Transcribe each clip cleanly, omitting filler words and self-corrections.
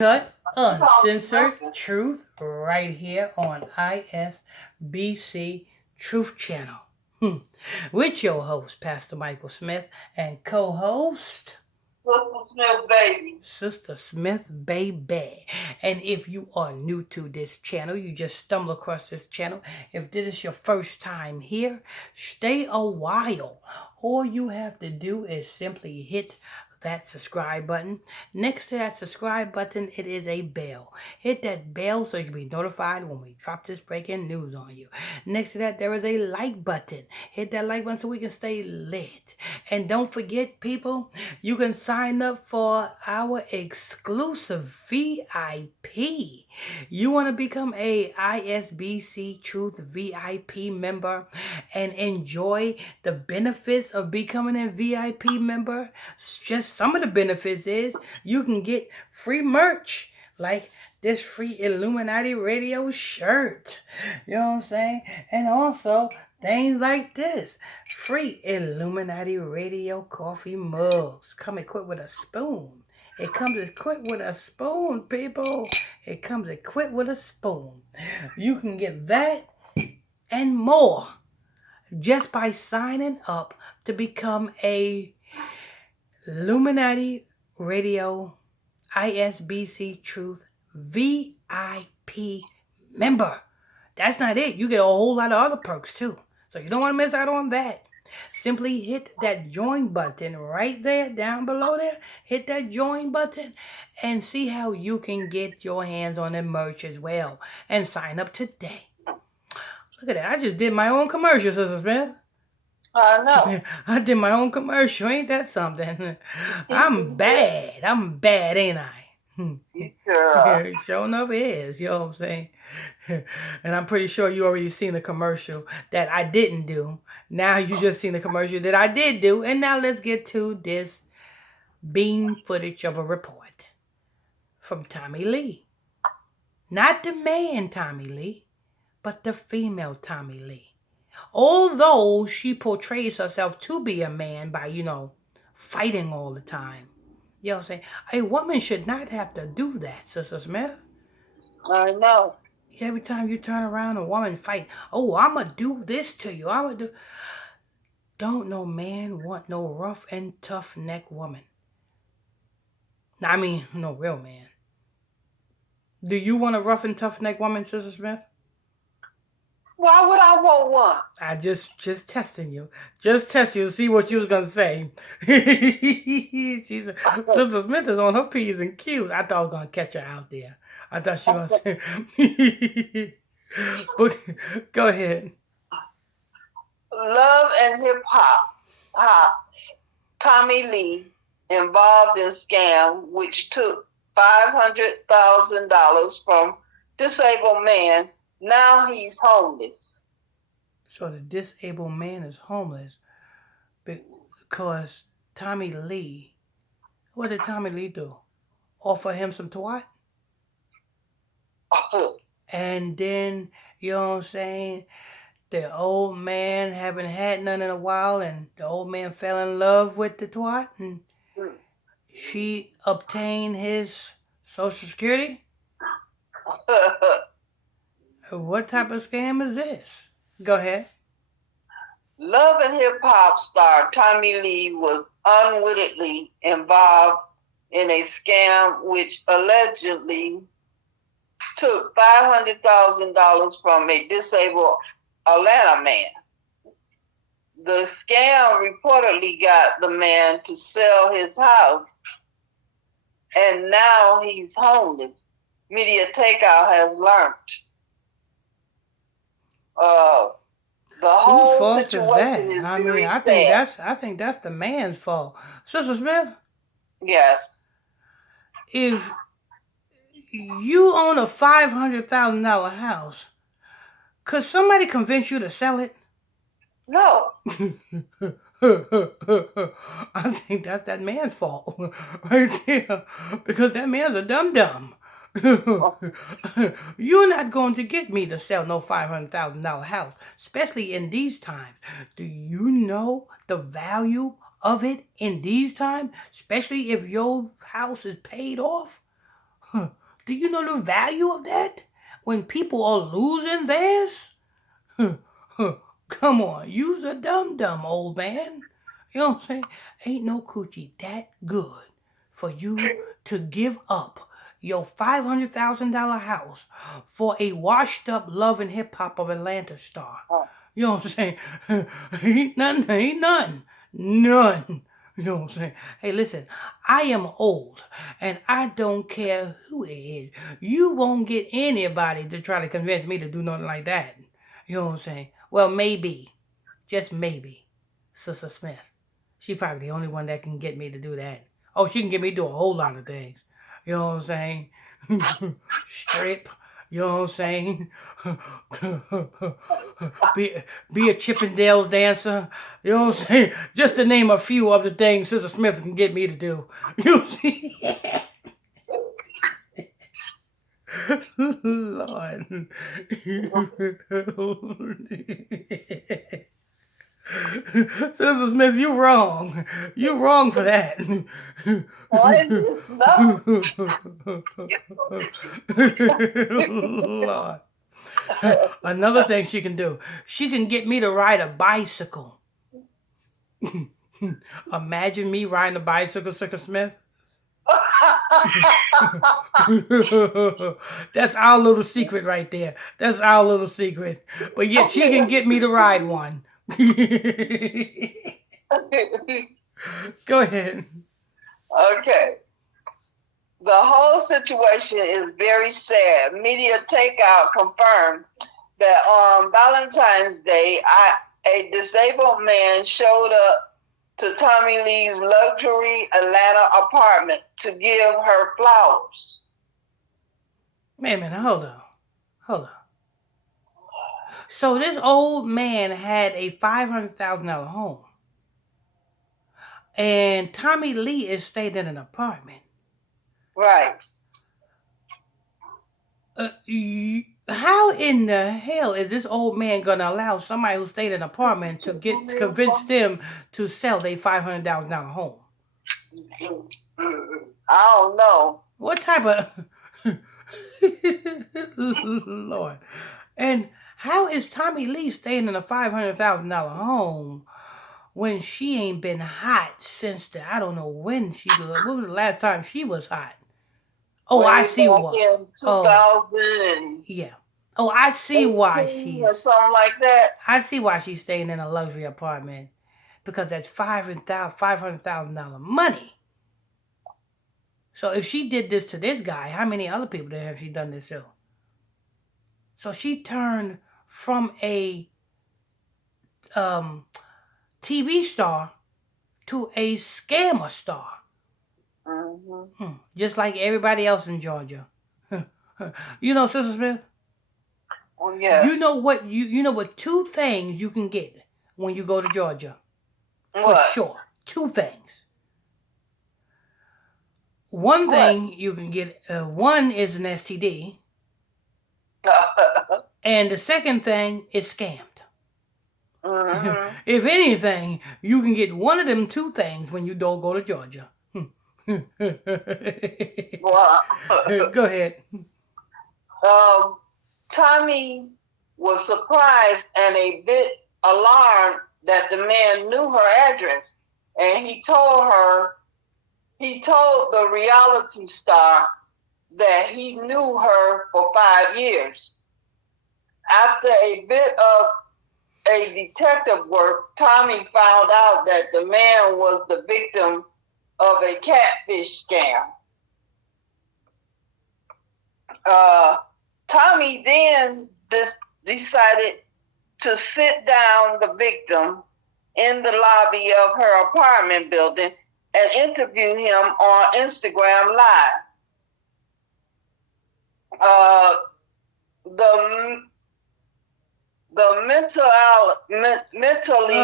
Cut uncensored truth right here on ISBC Truth Channel. With your host, Pastor Michael Smith, and co-host Sister Smith Baby. And if you are new to this channel, you just stumble across this channel. If this is your first time here, stay a while. All you have to do is simply hit that subscribe button. Next to that subscribe button, it is a bell. Hit that bell so you can be notified when we drop this breaking news on you. Next to that, there is a like button. Hit that like button so we can stay lit. And don't forget, people, you can sign up for our exclusive VIP. You want to become a ISBC Truth VIP member and enjoy the benefits of becoming a VIP member? Just some of the benefits is you can get free merch like this free Illuminati radio shirt. You know what I'm saying? And also things like this. Free Illuminati radio coffee mugs. Come equipped with a spoon. It comes equipped with a spoon, people. It comes equipped with a spoon. You can get that and more just by signing up to become a Illuminati Radio ISBC Truth VIP member. That's not it. You get a whole lot of other perks too. So you don't want to miss out on that. Simply hit that join button right there down below there. Hit that join button and see how you can get your hands on the merch as well. And sign up today. Look at that. I just did my own commercial, Sister Smith. I know. I did my own commercial. Ain't that something? I'm bad. I'm bad, ain't I? Sure. Sure enough is. You know what I'm saying? And I'm pretty sure you already seen the commercial that I didn't do. Now you just seen the commercial that I did do. And now let's get to this beam footage of a report from Tommie Lee. Not the man Tommie Lee, but the female Tommie Lee. Although she portrays herself to be a man by, fighting all the time. You know what I'm saying? A woman should not have to do that, Sister Smith. I know. Every time you turn around, a woman fight. Oh, I'm going to do this to you. I'm going to do... Don't no man want no rough and tough neck woman. I mean, no real man. Do you want a rough and tough neck woman, Sister Smith? Why would I want one? I just testing you. Just test you to see what you was gonna say. Sister Smith is on her P's and Q's. I thought I was gonna catch her out there. I thought she was gonna say but go ahead. Love and hip hop. Tommie Lee involved in scam which took $500,000 from disabled man. Now he's homeless. So the disabled man is homeless because Tommie Lee. What did Tommie Lee do? Offer him some twat? And then, you know what I'm saying? The old man haven't had none in a while, and the old man fell in love with the twat, and she obtained his Social Security? What type of scam is this? Go ahead. Love and hip hop star Tommie Lee was unwittingly involved in a scam which allegedly took $500,000 from a disabled Atlanta man. The scam reportedly got the man to sell his house, and now he's homeless. Media Takeout has learned. The whole fault situation is is that? very I think that's the man's fault. Sister Smith? Yes. If you own a $500,000 house, could somebody convince you to sell it? No. I think that's that man's fault right there. Because that man's a dum-dum. You're not going to get me to sell no $500,000 house, especially in these times. Do you know the value of it in these times? Especially if your house is paid off? Do you know the value of that? When people are losing theirs? Come on, you's a dum-dum, old man. You know what I'm saying? Ain't no coochie that good for you to give up your $500,000 house for a washed-up love and hip-hop of Atlanta star. You know what I'm saying? Ain't nothing, ain't none. None. You know what I'm saying? Hey, listen, I am old and I don't care who it is. You won't get anybody to try to convince me to do nothing like that. You know what I'm saying? Well, maybe, just maybe, Sister Smith. She probably the only one that can get me to do that. Oh, she can get me to do a whole lot of things. You know what I'm saying? Strip. You know what I'm saying? be a Chippendales dancer. You know what I'm saying? Just to name a few of the things Sister Smith can get me to do. You see? Lord. Sister Smith, you wrong. You wrong for that. Lord. Another thing she can do, she can get me to ride a bicycle. Imagine me riding a bicycle, Sister Smith. That's our little secret right there. That's our little secret. But yet she can get me to ride one. Go ahead. Okay. The whole situation is very sad. Media Takeout confirmed that on Valentine's Day, a disabled man showed up to Tommie Lee's luxury Atlanta apartment to give her flowers. Wait a minute, hold on. Hold on. So this old man had a $500,000 home. And Tommie Lee is staying in an apartment. Right. How in the hell is this old man gonna allow somebody who stayed in an apartment to convince them to sell their $500,000 home? I don't know. What type of Lord? And how is Tommie Lee staying in a $500,000 home when she ain't been hot since I don't know when what was the last time she was hot? Oh, I see what. In 2000 yeah. Oh, I see why she's or something like that. I see why she's staying in a luxury apartment, because that's $500,000 money. So if she did this to this guy, how many other people have she done this to? So she turned from a TV star to a scammer star. Mm-hmm. Just like everybody else in Georgia. You know, Sister Smith? Oh, yeah. You know what two things you can get when you go to Georgia? What? For sure. Two things. One thing you can get, one is an STD. And the second thing is scammed. Mm-hmm. If anything, you can get one of them two things when you don't go to Georgia. Go ahead. Tommie was surprised and a bit alarmed that the man knew her address, and he told the reality star that he knew her for 5 years. After a bit of a detective work, Tommie found out that the man was the victim of a catfish scam. Tommie then decided to sit down the victim in the lobby of her apartment building and interview him on Instagram Live. The mentally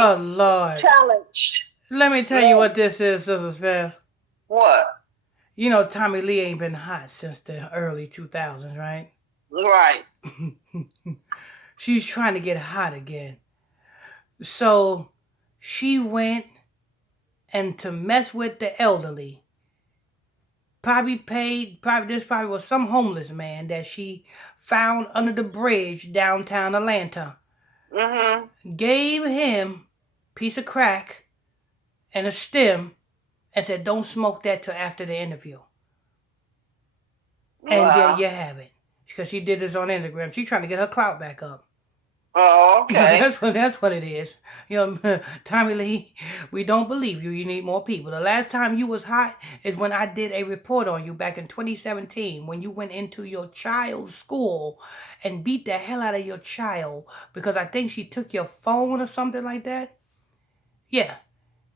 challenged. Let me tell you what this is, Sister Smith. What? You know, Tommie Lee ain't been hot since the early 2000s, right? Right. She's trying to get hot again. So she went and to mess with the elderly, Probably was some homeless man that she found under the bridge downtown Atlanta. Gave him a piece of crack and a stem and said, "Don't smoke that till after the interview." And there Wow. you have it. Because she did this on Instagram. She's trying to get her clout back up. Oh, okay. That's what it is. You know, Tommie Lee, we don't believe you. You need more people. The last time you was hot is when I did a report on you back in 2017 when you went into your child's school and beat the hell out of your child because I think she took your phone or something like that. Yeah,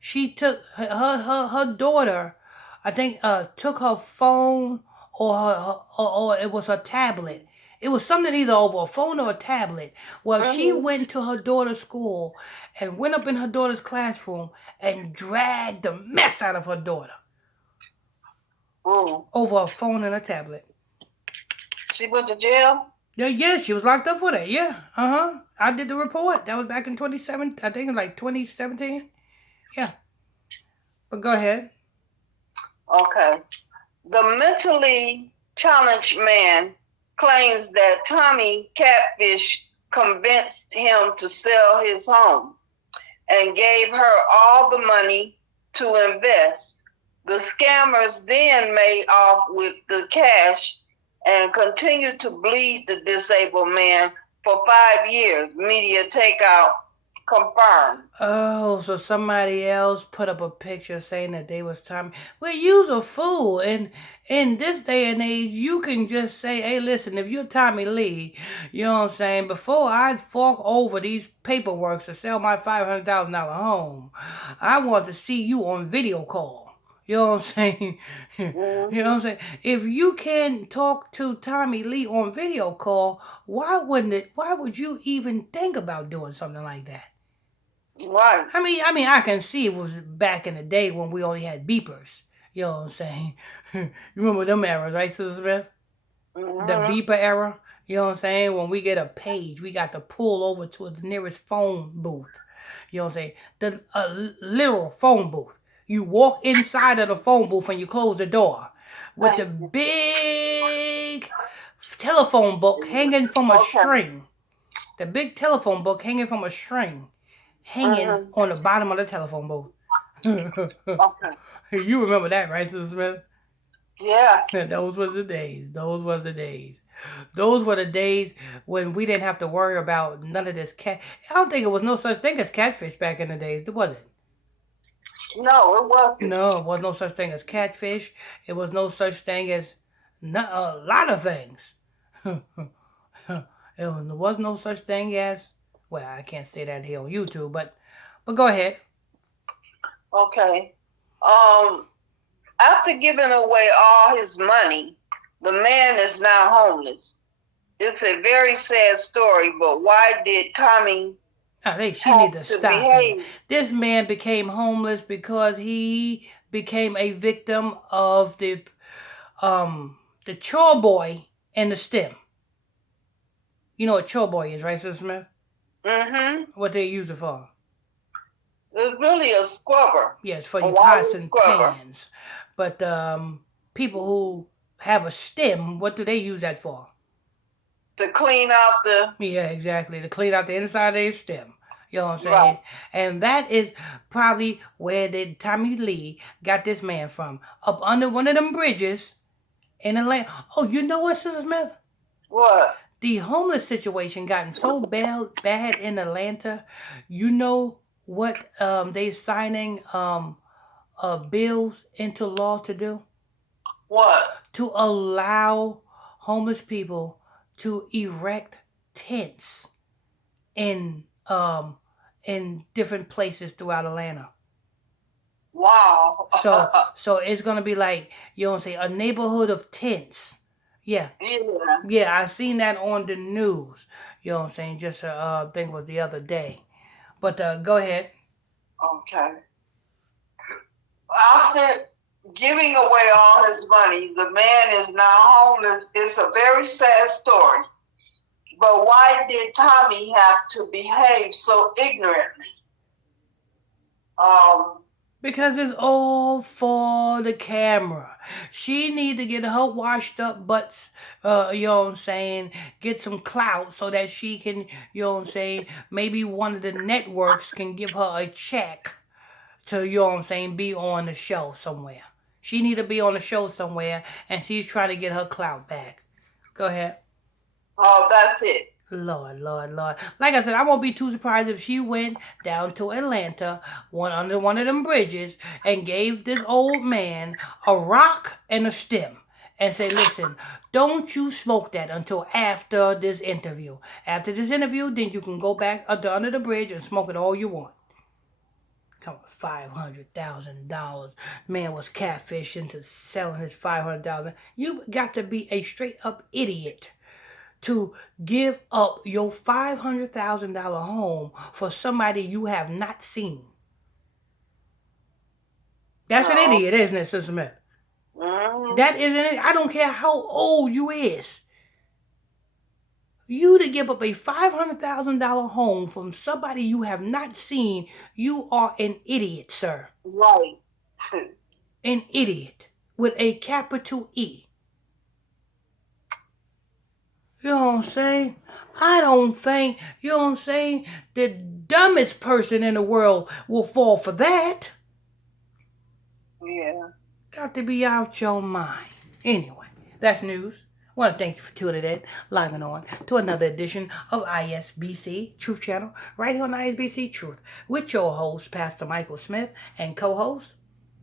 she took her daughter. I think took her phone or it was her tablet. It was something either over a phone or a tablet. Well, she went to her daughter's school and went up in her daughter's classroom and dragged the mess out of her daughter Ooh. over a phone and a tablet. She went to jail? Yeah, she was locked up for that. Yeah, I did the report. That was back in 2017. I think like 2017. Yeah, but go ahead. Okay. The mentally challenged man claims that Tommie Catfish convinced him to sell his home and gave her all the money to invest. The scammers then made off with the cash and continued to bleed the disabled man for 5 years. Media takeout confirmed. Oh, so somebody else put up a picture saying that they was Tommie. Well, you's a fool. And in this day and age, you can just say, hey, listen, if you're Tommie Lee, you know what I'm saying, before I'd fork over these paperwork to sell my $500,000 home, I want to see you on video call. You know what I'm saying? You know what I'm saying? If you can talk to Tommie Lee on video call, why would you even think about doing something like that? Right. I can see it was back in the day when we only had beepers. You know what I'm saying? You remember them eras, right, Sister Smith? The beeper era. You know what I'm saying? When we get a page, we got to pull over to the nearest phone booth. You know what I'm saying? The literal phone booth. You walk inside of the phone booth and you close the door with the big telephone book hanging from a string. The big telephone book hanging from a string, hanging on the bottom of the telephone booth. Okay. You remember that, right, Sister Smith? Yeah. Those were the days. Those were the days. Those were the days when we didn't have to worry about none of this cat. I don't think it was no such thing as catfish back in the days, was it? No, it wasn't. No, it was no such thing as catfish. It was no such thing as a lot of things. There was no such thing as, well, I can't say that here on YouTube, but go ahead. Okay. After giving away all his money, the man is now homeless. It's a very sad story, but why did Tommie She need to stop it. This man became homeless because he became a victim of the chore boy and the stem. You know what chore boy is, right, Sister Smith? What they use it for? It's really a scrubber. Yes, for your pots and pans. But people who have a stem, what do they use that for? To clean out the... Yeah, exactly. To clean out the inside of their stem. You know what I'm saying? Right. And that is probably where Tommie Lee got this man from. Up under one of them bridges in Atlanta. Oh, you know what, Sister Smith? What? The homeless situation gotten so bad in Atlanta. You know what they signing bills into law to do? What? To allow homeless people to erect tents in different places throughout Atlanta. Wow. So it's gonna be like, you know what I'm saying, a neighborhood of tents. Yeah. Yeah, I seen that on the news. You know what I'm saying? Just I think it was the other day. But go ahead. Okay. After giving away all his money, the man is now homeless. It's a very sad story. But why did Tommie have to behave so ignorantly? Because it's all for the camera. She need to get her washed up butts, you know what I'm saying, get some clout so that she can, you know what I'm saying, maybe one of the networks can give her a check to, you know what I'm saying, be on the show somewhere. She need to be on the show somewhere, and she's trying to get her clout back. Go ahead. Oh, that's it. Lord, Lord, Lord. Like I said, I won't be too surprised if she went down to Atlanta, one under one of them bridges, and gave this old man a rock and a stem and say, listen, don't you smoke that until after this interview. After this interview, then you can go back under the bridge and smoke it all you want. Come on, $500,000. Man was catfishing to selling his 500,000. You got to be a straight up idiot to give up your $500,000 home for somebody you have not seen. That's an No. idiot, isn't it, Sister Smith? Mm-hmm. That isn't it. I don't care how old you is. You to give up a $500,000 home from somebody you have not seen, you are an idiot, sir. Right. An idiot with a capital E. You know what I'm saying? I don't think, you know what I'm saying, the dumbest person in the world will fall for that. Yeah. Got to be out your mind. Anyway, that's news. I want to thank you for tuning in, logging on to another edition of ISBC Truth Channel, right here on ISBC Truth, with your host, Pastor Michael Smith, and co-host,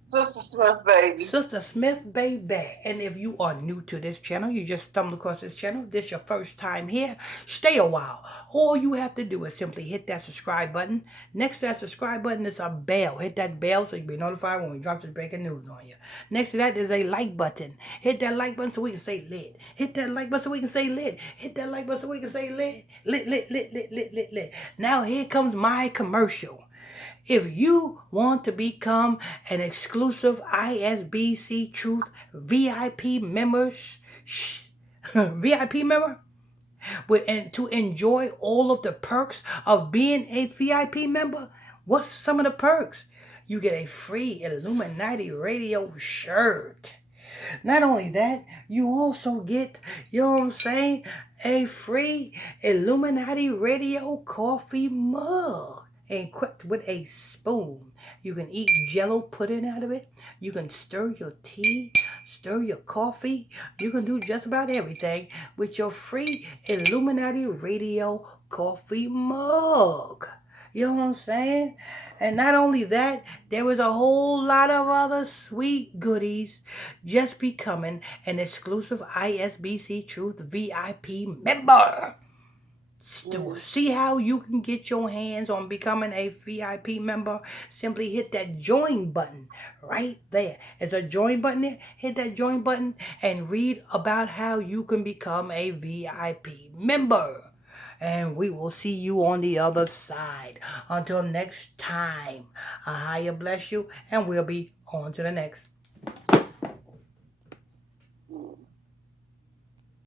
Sister Smith, baby. Sister Smith, baby. And if you are new to this channel, you just stumbled across this channel, this your first time here, stay a while. All you have to do is simply hit that subscribe button. Next to that subscribe button is a bell. Hit that bell so you'll be notified when we drop some breaking news on you. Next to that is a like button. Hit that like button so we can say lit. Hit that like button so we can say lit. Hit that like button so we can say lit. Lit, lit, lit, lit, lit, lit, lit. Now here comes my commercial. If you want to become an exclusive ISBC Truth VIP members, VIP member, and to enjoy all of the perks of being a VIP member, what's some of the perks? You get a free Illuminati Radio shirt. Not only that, you also get, you know what I'm saying, a free Illuminati Radio coffee mug equipped with a spoon. You can eat jello pudding out of it. You can stir your tea, stir your coffee. You can do just about everything with your free Illuminati Radio coffee mug. You know what I'm saying? And not only that, there was a whole lot of other sweet goodies just becoming an exclusive ISBC Truth VIP member. To see how you can get your hands on becoming a VIP member, simply hit that join button right there. There's a join button there. Hit that join button and read about how you can become a VIP member. And we will see you on the other side. Until next time, I bless you, and we'll be on to the next.